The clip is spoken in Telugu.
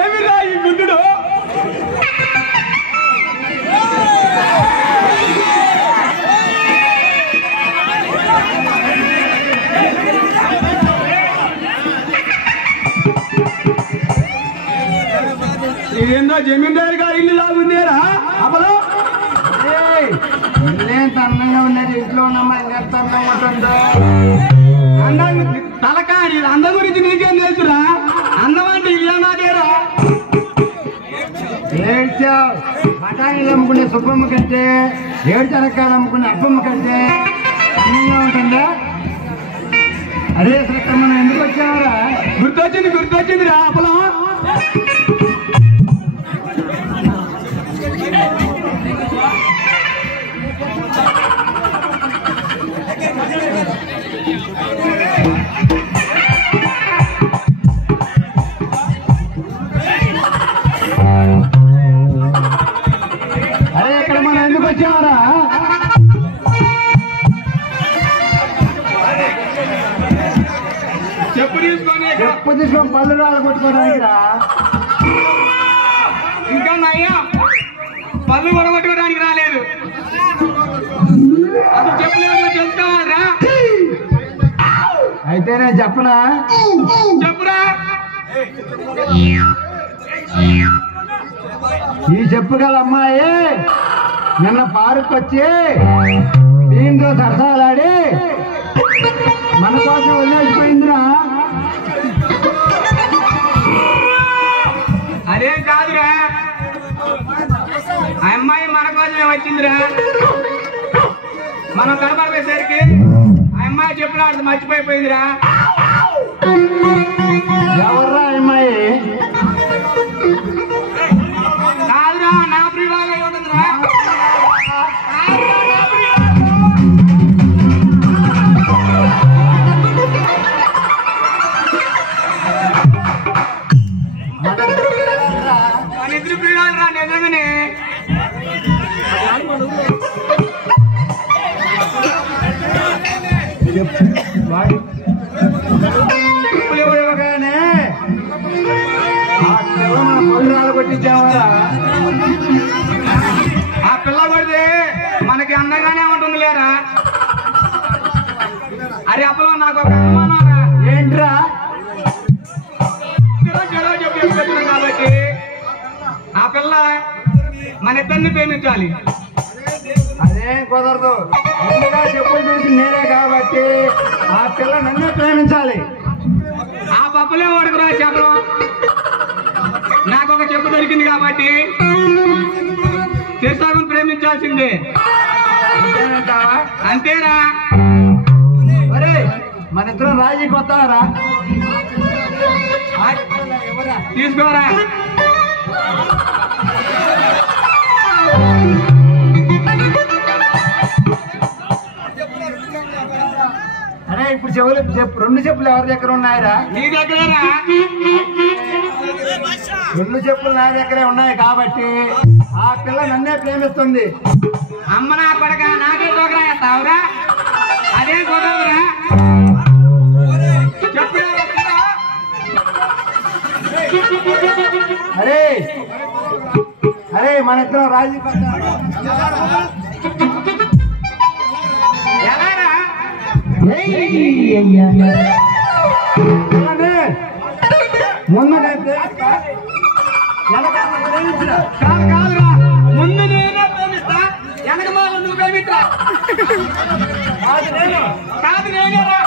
ఏమిరా ఈ గుండు? ఇదేందో జమీందారు గారి ఇల్లు లాగుందేరా? అప్పలో ఇల్లేంత అందంగా ఉన్నది, ఇంట్లో ఉన్నమ్మా ఎంత అందంగా ఉంటుందో. అందం తలకాడి అందం గురించి నీకేం తెలుసురా? అందం అంటే ఇల్లు నాదేరా. ఏడ్చావు బఠానీలు అమ్ముకునే సుబ్బమ్మ కంటే ఏడు చెరకాయలు అమ్ముకునే అబ్బమ్మ కంటే అందంగా ఉంటుందా? అదే అసలు ఇక్కడ మనం ఎందుకు వచ్చామరా? గుర్తొచ్చిందిరా అప్పలో. అదే ఇక్కడ మనం ఎందుకు వచ్చామరా? చెప్పు తీసుకొని పళ్ళు రాళ్ళు కొట్టుకోవడానికి రా. ఇంకా నయ్యా పళ్ళు కొడగొట్టుకోవడానికి రాలేదు. అది చెప్పులేదో తెలుసుకోవాలరా. అయితే నేను చెప్పనా? చెప్పురా. ఈ చెప్పగల అమ్మాయి నిన్న పార్క్ వచ్చి దీంతో సరసాలాడి మన కోసం వదిలేసిపోయిందిరా. అదేం కాదురా, ఆ అమ్మాయి మన కోసమే వచ్చిందిరా. మనం కనపడిపోయేసరికి ఆ అమ్మాయి చెప్పిన మర్చిపోయిపోయిందిరా. ఎవర్రా అమ్మాయి? కాదురా, నా ప్రియులాగా ఉంటుందిరా. మన ఇద్దరు ప్రియులాలు రా నిజంగానే. కొట్టించావా? ఆ పిల్ల కొడితే మనకి అందంగానే ఉంటుంది లేరా. అరే అప్పలో నాకు ఒక అనుమానం. ఏంట్రా? చెప్పి కాబట్టి ఆ పిల్ల మన ఇద్దరిని ప్రేమించాలి. అదేం కుదరదు. ముందుగా చెప్పులు చూసి నేనే కాబట్టి ఆ పిల్ల నన్నే ప్రేమించాలి. ఆ పప్పులే వాడుకురా చెప్పడం. నాకు ఒక చెప్పు దొరికింది కాబట్టి చేస్తాను ప్రేమించాల్సిందే. అంతేరా. ఒరే మన ఇద్దరం రాజీకి వస్తావరా? తీసుకోరా. అరే ఇప్పుడు రెండు చెప్పులు ఎవరి దగ్గర ఉన్నాయరా? నీ దగ్గరేరా. రెండు చెప్పులు నా దగ్గరే ఉన్నాయి కాబట్టి ఆ పిల్ల నన్నే ప్రేమిస్తుంది. అమ్మ నా కొడక నాకే తోకరా వేస్తావురా? అదే కుదరదురా. అరే అరే మన ఇద్దరం రాజీకి వస్తావరా? ఎలారా? ముందు కాదురా, ముందు నేనే ప్రేమిస్తా, వెనక మాల నువ్వు ప్రేమిస్తా. కాదు నేనేరా.